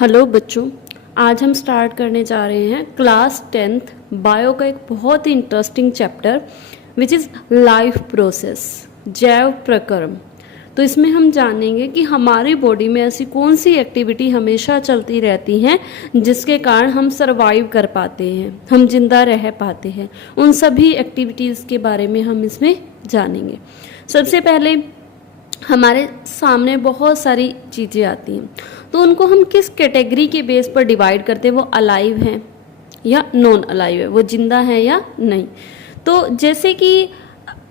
Hello बच्चों, आज हम स्टार्ट करने जा रहे हैं क्लास 10th बायो का एक बहुत ही interesting chapter which is life process, जैव प्रक्रम। तो इसमें हम जानेंगे कि हमारी बॉडी में ऐसी कौन सी एक्टिविटी हमेशा चलती रहती हैं जिसके कारण हम सरवाइव कर पाते हैं, हम जिंदा रह पाते हैं। उन सभी एक्टिविटीज़ के बारे में हम इसमें जानेंगे। सबसे पहले हमारे सामने बहुत सारी चीज़ें आती हैं, तो उनको हम किस कैटेगरी के बेस पर डिवाइड करते हैं, वो अलाइव हैं या नॉन अलाइव है, वो जिंदा है या नहीं। तो जैसे कि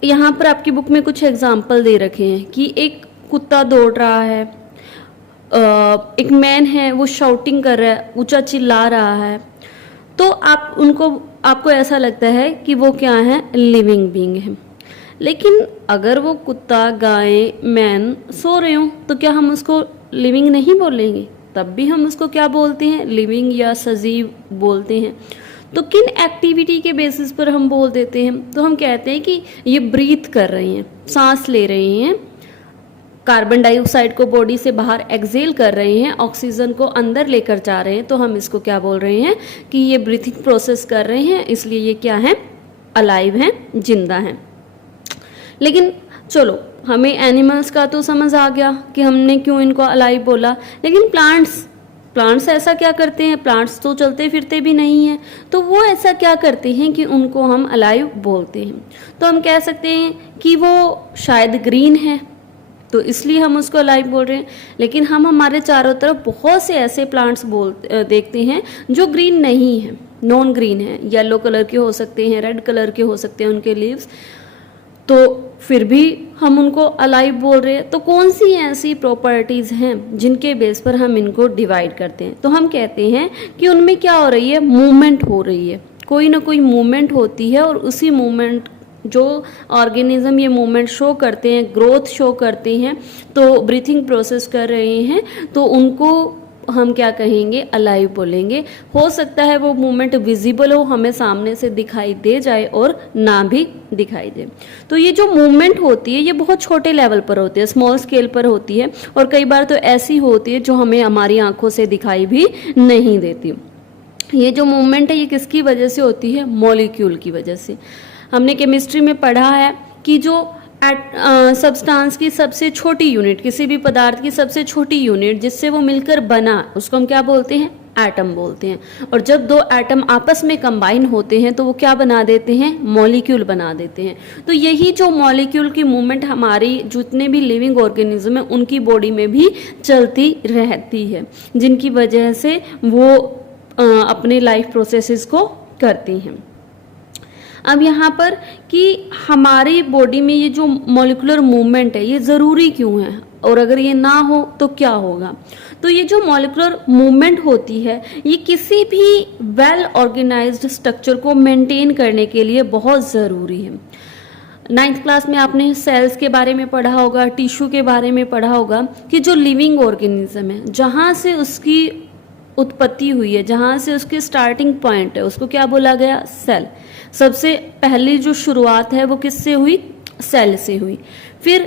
यहाँ पर आपकी बुक में कुछ एग्जाम्पल दे रखे हैं कि एक कुत्ता दौड़ रहा है, एक मैन है वो शाउटिंग कर रहा है, ऊंचा चिल्ला रहा है, तो आपको ऐसा लगता है कि वो क्या है, लिविंग बीइंग है। लेकिन अगर वो कुत्ता, गाय, मैन सो रहे हो तो क्या हम उसको लिविंग नहीं बोलेंगे? तब भी हम उसको क्या बोलते हैं, लिविंग या सजीव बोलते हैं। तो किन एक्टिविटी के बेसिस पर हम बोल देते हैं? तो हम कहते हैं कि ये ब्रीथ कर रहे हैं, सांस ले रहे हैं, कार्बन डाइऑक्साइड को बॉडी से बाहर एक्सेल कर रहे हैं, ऑक्सीजन को अंदर लेकर जा रहे हैं, तो हम इसको क्या बोल रहे हैं कि ये ब्रीथिंग प्रोसेस कर रहे हैं, इसलिए ये क्या है, अलाइव हैं, जिंदा हैं। लेकिन चलो, हमें एनिमल्स का तो समझ आ गया कि हमने क्यों इनको अलाइव बोला, लेकिन प्लांट्स ऐसा क्या करते हैं? प्लांट्स तो चलते फिरते भी नहीं हैं, तो वो ऐसा क्या करते हैं कि उनको हम अलाइव बोलते हैं? तो हम कह सकते हैं कि वो शायद ग्रीन है, तो इसलिए हम उसको अलाइव बोल रहे हैं। लेकिन हम हमारे चारों तरफ बहुत से ऐसे प्लांट्स देखते हैं जो ग्रीन नहीं है, नॉन ग्रीन है, येलो कलर के हो सकते हैं, रेड कलर के हो सकते हैं उनके लीव्स, तो फिर भी हम उनको अलाइव बोल रहे हैं। तो कौन सी ऐसी प्रॉपर्टीज़ हैं जिनके बेस पर हम इनको डिवाइड करते हैं? तो हम कहते हैं कि उनमें क्या हो रही है, मूवमेंट हो रही है, कोई ना कोई मूवमेंट होती है, और उसी मूवमेंट जो ऑर्गेनिज्म ये मूवमेंट शो करते हैं, ग्रोथ शो करते हैं, तो ब्रीथिंग प्रोसेस कर रहे हैं, तो उनको हम क्या कहेंगे, अलाइव बोलेंगे। हो सकता है वो मूवमेंट विजिबल हो, हमें सामने से दिखाई दे जाए और ना भी दिखाई दे। तो ये जो मूवमेंट होती है ये बहुत छोटे लेवल पर होती है, स्मॉल स्केल पर होती है, और कई बार तो ऐसी होती है जो हमें हमारी आंखों से दिखाई भी नहीं देती। ये जो मूवमेंट है ये किसकी वजह से होती है? मॉलिक्यूल की वजह से। हमने केमिस्ट्री में पढ़ा है कि जो सब्सटेंस की सबसे छोटी यूनिट, किसी भी पदार्थ की सबसे छोटी यूनिट जिससे वो मिलकर बना, उसको हम क्या बोलते हैं? एटम बोलते हैं। और जब दो एटम आपस में कंबाइन होते हैं तो वो क्या बना देते हैं? मॉलिक्यूल बना देते हैं। तो यही जो मॉलिक्यूल की मूवमेंट हमारी जितने भी लिविंग ऑर्गेनिज्म है उनकी बॉडी में भी चलती रहती है, जिनकी वजह से वो अपने लाइफ प्रोसेसेस को करती हैं। अब यहाँ पर कि हमारी बॉडी में ये जो मॉलिक्यूलर मूवमेंट है ये ज़रूरी क्यों है, और अगर ये ना हो तो क्या होगा? तो ये जो मॉलिक्यूलर मूवमेंट होती है ये किसी भी वेल ऑर्गेनाइज्ड स्ट्रक्चर को मेंटेन करने के लिए बहुत ज़रूरी है। 9th क्लास में आपने सेल्स के बारे में पढ़ा होगा, टिश्यू के बारे में पढ़ा होगा कि जो लिविंग ऑर्गेनिज्म है, जहाँ से उसकी उत्पत्ति हुई है, जहाँ से उसकी स्टार्टिंग पॉइंट है, उसको क्या बोला गया? सेल। सबसे पहली जो शुरुआत है वो किससे हुई? सेल से हुई। फिर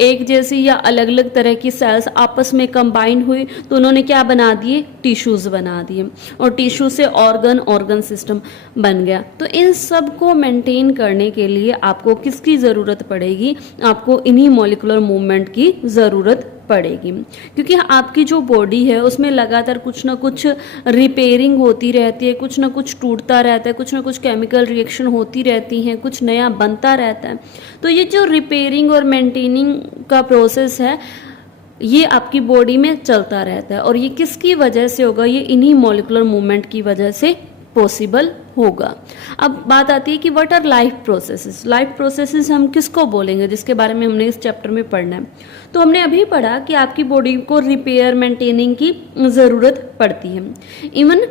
एक जैसी या अलग अलग तरह की सेल्स आपस में कंबाइन हुई तो उन्होंने क्या बना दिए? टिश्यूज बना दिए, और टिश्यू से ऑर्गन सिस्टम बन गया। तो इन सब को मेंटेन करने के लिए आपको किसकी ज़रूरत पड़ेगी? आपको इन्हीं मॉलिक्यूलर मूवमेंट की ज़रूरत पड़ेगी, क्योंकि आपकी जो बॉडी है उसमें लगातार कुछ ना कुछ रिपेयरिंग होती रहती है, कुछ ना कुछ टूटता रहता है, कुछ ना कुछ केमिकल रिएक्शन होती रहती हैं, कुछ नया बनता रहता है। तो ये जो रिपेयरिंग और मेंटेनिंग का प्रोसेस है ये आपकी बॉडी में चलता रहता है, और ये किसकी वजह से होगा? ये इन्हीं मॉलिक्यूलर मूवमेंट की वजह से पॉसिबल होगा। अब बात आती है कि what our life processes. Life processes हम किसको बोलेंगे, जिसके बारे में हमने इस चैप्टर में पढ़ना है? तो हमने अभी पढ़ा कि आपकी बॉडी को रिपेयर मेंटेनिंग की ज़रूरत पड़ती है। इवन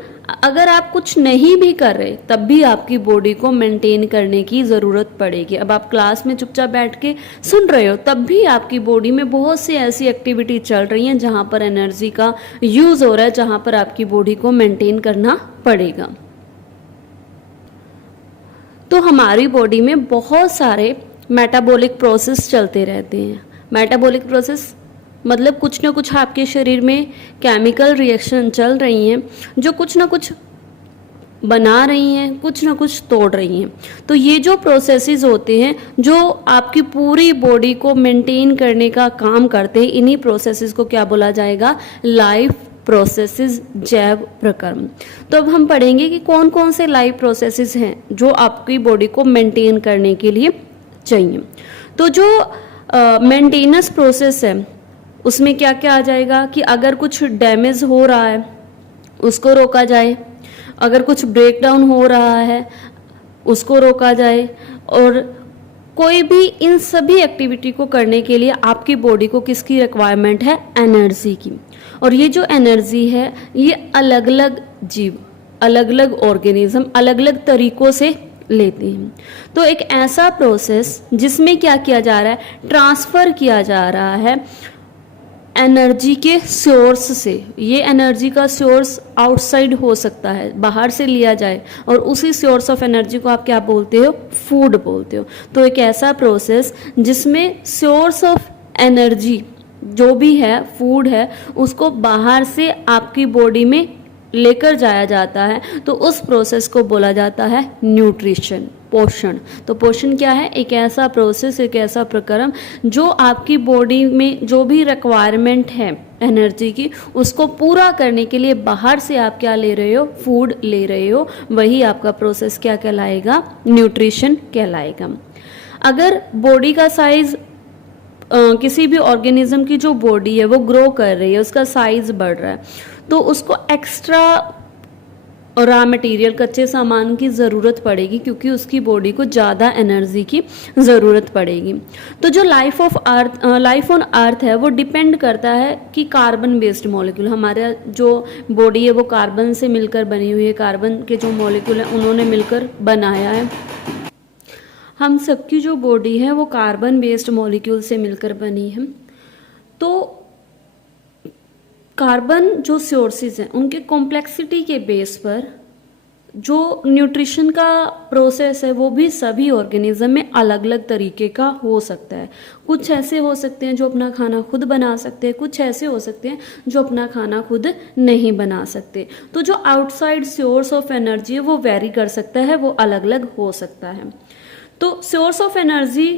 अगर आप कुछ नहीं भी कर रहे तब भी आपकी बॉडी को मेंटेन करने की ज़रूरत पड़ेगी। अब आप क्लास में चुपचाप बैठ के सुन रहे हो तब भी आपकी बॉडी में बहुत सी ऐसी एक्टिविटी चल रही हैं जहाँ पर एनर्जी का यूज़ हो रहा है, जहाँ पर आपकी बॉडी को मेंटेन करना पड़ेगा। तो हमारी बॉडी में बहुत सारे मेटाबॉलिक प्रोसेस चलते रहते हैं। मेटाबॉलिक प्रोसेस मतलब कुछ ना कुछ आपके शरीर में केमिकल रिएक्शन चल रही हैं जो कुछ ना कुछ बना रही हैं, कुछ ना कुछ तोड़ रही हैं। तो ये जो प्रोसेसेस होते हैं जो आपकी पूरी बॉडी को मेंटेन करने का काम करते हैं, इन्हीं प्रोसेसेस को क्या बोला जाएगा? लाइफ प्रोसेसेस, जैव प्रक्रम। तो अब हम पढ़ेंगे कि कौन कौन से लाइफ प्रोसेसेस हैं जो आपकी बॉडी को मेंटेन करने के लिए चाहिए। तो जो मेंटेनेंस प्रोसेस है उसमें क्या क्या आ जाएगा कि अगर कुछ डैमेज हो रहा है उसको रोका जाए, अगर कुछ ब्रेक डाउन हो रहा है उसको रोका जाए, और कोई भी इन सभी एक्टिविटी को करने के लिए आपकी बॉडी को किसकी रिक्वायरमेंट है? एनर्जी की। और ये जो एनर्जी है ये अलग अलग जीव, अलग अलग ऑर्गेनिज्म अलग अलग तरीकों से लेते हैं। तो एक ऐसा प्रोसेस जिसमें क्या किया जा रहा है? ट्रांसफर किया जा रहा है एनर्जी के सोर्स से। ये एनर्जी का सोर्स आउटसाइड हो सकता है, बाहर से लिया जाए, और उसी सोर्स ऑफ एनर्जी को आप क्या बोलते हो? फूड बोलते हो। तो एक ऐसा प्रोसेस जिसमें सोर्स ऑफ एनर्जी जो भी है, फूड है, उसको बाहर से आपकी बॉडी में लेकर जाया जाता है, तो उस प्रोसेस को बोला जाता है न्यूट्रिशन, पोषण। तो पोषण क्या है? एक ऐसा प्रोसेस, एक ऐसा प्रक्रम जो आपकी बॉडी में जो भी रिक्वायरमेंट है एनर्जी की, उसको पूरा करने के लिए बाहर से आप क्या ले रहे हो? फूड ले रहे हो। वही आपका प्रोसेस क्या कहलाएगा? न्यूट्रिशन कहलाएगा। अगर बॉडी का साइज किसी भी ऑर्गेनिज्म की जो बॉडी है वो ग्रो कर रही है, उसका साइज बढ़ रहा है, तो उसको एक्स्ट्रा रॉ मटेरियल, कच्चे सामान की ज़रूरत पड़ेगी, क्योंकि उसकी बॉडी को ज़्यादा एनर्जी की ज़रूरत पड़ेगी। तो जो लाइफ ऑन अर्थ है वो डिपेंड करता है कि कार्बन बेस्ड मॉलिक्यूल, हमारा जो बॉडी है वो कार्बन से मिलकर बनी हुई है, कार्बन के जो मॉलिक्यूल हैं उन्होंने मिलकर बनाया है। हम सबकी जो बॉडी है वो कार्बन बेस्ड मॉलिक्यूल से मिलकर बनी है। तो कार्बन जो सोर्सेज हैं उनके कॉम्प्लेक्सिटी के बेस पर जो न्यूट्रिशन का प्रोसेस है वो भी सभी ऑर्गेनिज्म में अलग अलग तरीके का हो सकता है। कुछ ऐसे हो सकते हैं जो अपना खाना खुद बना सकते हैं, कुछ ऐसे हो सकते हैं जो अपना खाना खुद नहीं बना सकते। तो जो आउटसाइड सोर्स ऑफ एनर्जी है वो वेरी कर सकता है, वो अलग अलग हो सकता है। तो सोर्स ऑफ एनर्जी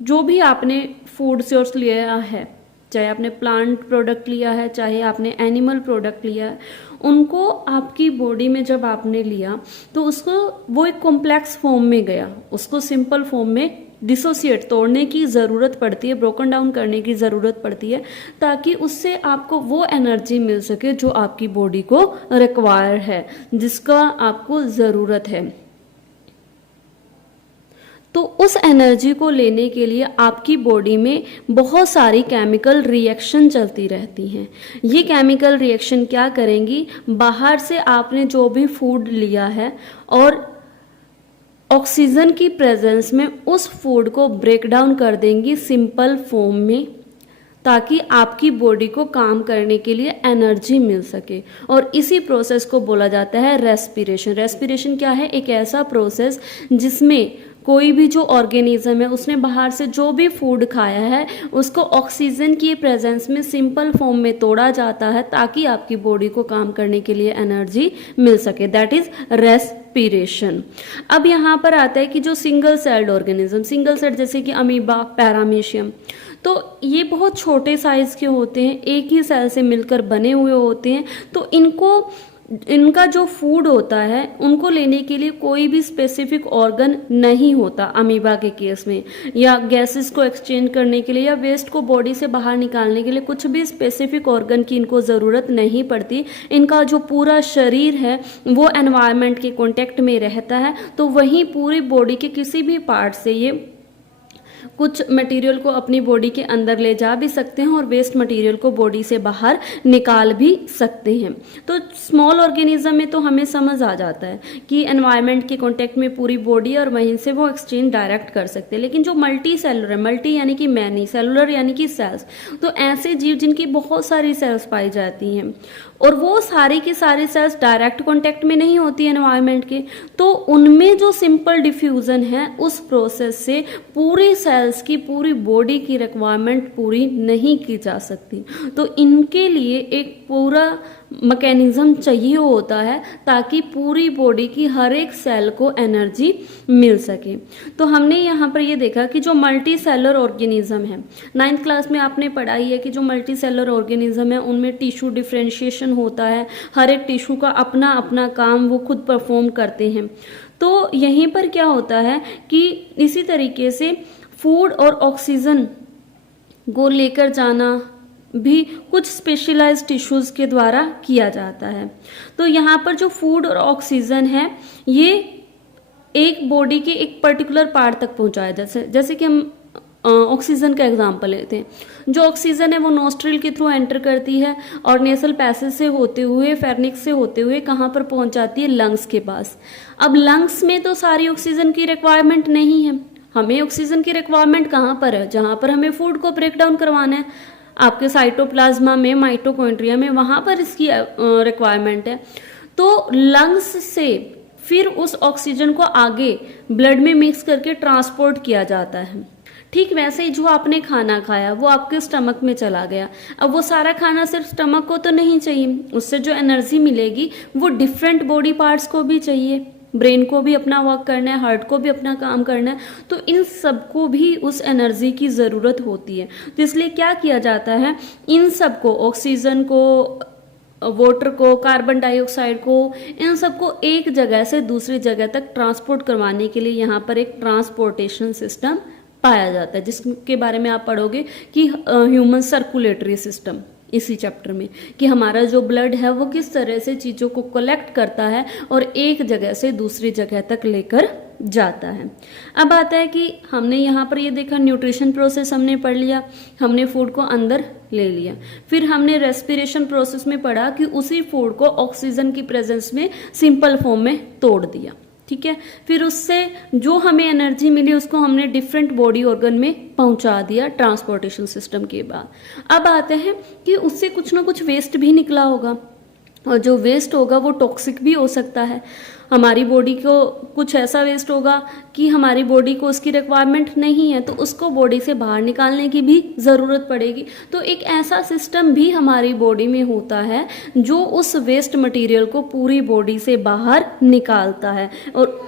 जो भी आपने फूड सोर्स लिया है, चाहे आपने प्लांट प्रोडक्ट लिया है, चाहे आपने एनिमल प्रोडक्ट लिया है, उनको आपकी बॉडी में जब आपने लिया तो उसको वो एक कॉम्प्लेक्स फॉर्म में गया, उसको सिंपल फॉर्म में डिसोसिएट, तोड़ने की ज़रूरत पड़ती है, ब्रोकन डाउन करने की ज़रूरत पड़ती है, ताकि उससे आपको वो एनर्जी मिल सके जो आपकी बॉडी को रिक्वायर है, जिसका आपको ज़रूरत है। तो उस एनर्जी को लेने के लिए आपकी बॉडी में बहुत सारी केमिकल रिएक्शन चलती रहती हैं। ये केमिकल रिएक्शन क्या करेंगी? बाहर से आपने जो भी फूड लिया है और ऑक्सीजन की प्रेजेंस में उस फूड को ब्रेक डाउन कर देंगी सिंपल फॉर्म में, ताकि आपकी बॉडी को काम करने के लिए एनर्जी मिल सके। और इसी प्रोसेस को बोला जाता है रेस्पिरेशन। रेस्पिरेशन क्या है? एक ऐसा प्रोसेस जिसमें कोई भी जो ऑर्गेनिज्म है उसने बाहर से जो भी फूड खाया है उसको ऑक्सीजन की प्रेजेंस में सिंपल फॉर्म में तोड़ा जाता है, ताकि आपकी बॉडी को काम करने के लिए एनर्जी मिल सके। That is respiration. अब यहाँ पर आता है कि जो single celled organism, single celled जैसे कि अमीबा, पैरामीशियम, तो ये बहुत छोटे साइज के होते हैं, एक ही सेल से मिलकर बने हुए होते हैं। तो इनका जो फूड होता है उनको लेने के लिए कोई भी स्पेसिफिक ऑर्गन नहीं होता अमीबा के केस में, या गैसेस को एक्सचेंज करने के लिए या वेस्ट को बॉडी से बाहर निकालने के लिए कुछ भी स्पेसिफिक ऑर्गन की इनको ज़रूरत नहीं पड़ती। इनका जो पूरा शरीर है वो एनवायरनमेंट के कांटेक्ट में रहता है, तो वहीं पूरी बॉडी के किसी भी पार्ट से ये कुछ मटेरियल को अपनी बॉडी के अंदर ले जा भी सकते हैं और वेस्ट मटेरियल को बॉडी से बाहर निकाल भी सकते हैं। तो स्मॉल ऑर्गेनिज्म में तो हमें समझ आ जाता है कि एनवायरनमेंट के कांटेक्ट में पूरी बॉडी और वहीं से वो एक्सचेंज डायरेक्ट कर सकते हैं। लेकिन जो मल्टी सेलुलर है, मल्टी यानी कि मैनी, सेलुलर यानी कि सेल्स, तो ऐसे जीव जिनकी बहुत सारी सेल्स पाई जाती हैं और वो सारी की सारी सेल्स डायरेक्ट कांटेक्ट में नहीं होती एनवायरनमेंट के, तो उनमें जो सिंपल डिफ्यूजन है उस प्रोसेस से पूरी सेल्स की पूरी बॉडी की रिक्वायरमेंट पूरी नहीं की जा सकती। तो इनके लिए एक पूरा मैकेनिज्म चाहिए होता है ताकि पूरी बॉडी की हर एक सेल को एनर्जी मिल सके। तो हमने यहाँ पर ये देखा कि जो मल्टी सेलर ऑर्गेनिज्म है, 9th क्लास में आपने पढ़ाई है कि जो मल्टी सेलर ऑर्गेनिज्म है उनमें टिश्यू डिफ्रेंशिएशन होता है, हर एक टिश्यू का अपना अपना काम वो खुद परफॉर्म करते हैं। तो यहीं पर क्या होता है कि इसी तरीके से फूड और ऑक्सीजन को लेकर जाना भी कुछ स्पेशलाइज्ड टिश्यूज के द्वारा किया जाता है। तो यहाँ पर जो फूड और ऑक्सीजन है ये एक बॉडी के एक पर्टिकुलर पार्ट तक पहुंचाया, जैसे कि हम ऑक्सीजन का एग्जांपल लेते हैं। जो ऑक्सीजन है वो नोस्ट्रिल के थ्रू एंटर करती है और नेसल पैसेज से होते हुए, फेर्निक्स से होते हुए कहाँ पर पहुंच जाती है, लंग्स के पास। अब लंग्स में तो सारी ऑक्सीजन की रिक्वायरमेंट नहीं है, हमें ऑक्सीजन की रिक्वायरमेंट कहाँ पर है, जहाँ पर हमें फूड को ब्रेक डाउन करवाना है, आपके साइटोप्लाज्मा में, माइटोकॉन्ड्रिया में, वहां पर इसकी रिक्वायरमेंट है। तो लंग्स से फिर उस ऑक्सीजन को आगे ब्लड में मिक्स करके ट्रांसपोर्ट किया जाता है। ठीक वैसे ही जो आपने खाना खाया वो आपके स्टमक में चला गया। अब वो सारा खाना सिर्फ स्टमक को तो नहीं चाहिए, उससे जो एनर्जी मिलेगी वो डिफरेंट बॉडी पार्ट्स को भी चाहिए, ब्रेन को भी अपना वर्क करना है, हार्ट को भी अपना काम करना है, तो इन सबको भी उस एनर्जी की ज़रूरत होती है। तो इसलिए क्या किया जाता है, इन सबको, ऑक्सीजन को, वाटर को, कार्बन डाइऑक्साइड को, इन सबको एक जगह से दूसरी जगह तक ट्रांसपोर्ट करवाने के लिए यहाँ पर एक ट्रांसपोर्टेशन सिस्टम पाया जाता है, जिसके बारे में आप पढ़ोगे कि ह्यूमन सर्कुलेटरी सिस्टम इसी चैप्टर में, कि हमारा जो ब्लड है वो किस तरह से चीज़ों को कलेक्ट करता है और एक जगह से दूसरी जगह तक लेकर जाता है। अब आता है कि हमने यहाँ पर ये देखा, न्यूट्रिशन प्रोसेस हमने पढ़ लिया, हमने फूड को अंदर ले लिया, फिर हमने रेस्पिरेशन प्रोसेस में पढ़ा कि उसी फूड को ऑक्सीजन की प्रेजेंस में सिंपल फॉर्म में तोड़ दिया। ठीक है, फिर उससे जो हमें एनर्जी मिली उसको हमने डिफरेंट बॉडी ऑर्गन में पहुंचा दिया ट्रांसपोर्टेशन सिस्टम के बाद। अब आते हैं कि उससे कुछ ना कुछ वेस्ट भी निकला होगा, और जो वेस्ट होगा वो टॉक्सिक भी हो सकता है। हमारी बॉडी को कुछ ऐसा वेस्ट होगा कि हमारी बॉडी को उसकी रिक्वायरमेंट नहीं है, तो उसको बॉडी से बाहर निकालने की भी ज़रूरत पड़ेगी। तो एक ऐसा सिस्टम भी हमारी बॉडी में होता है जो उस वेस्ट मटेरियल को पूरी बॉडी से बाहर निकालता है, और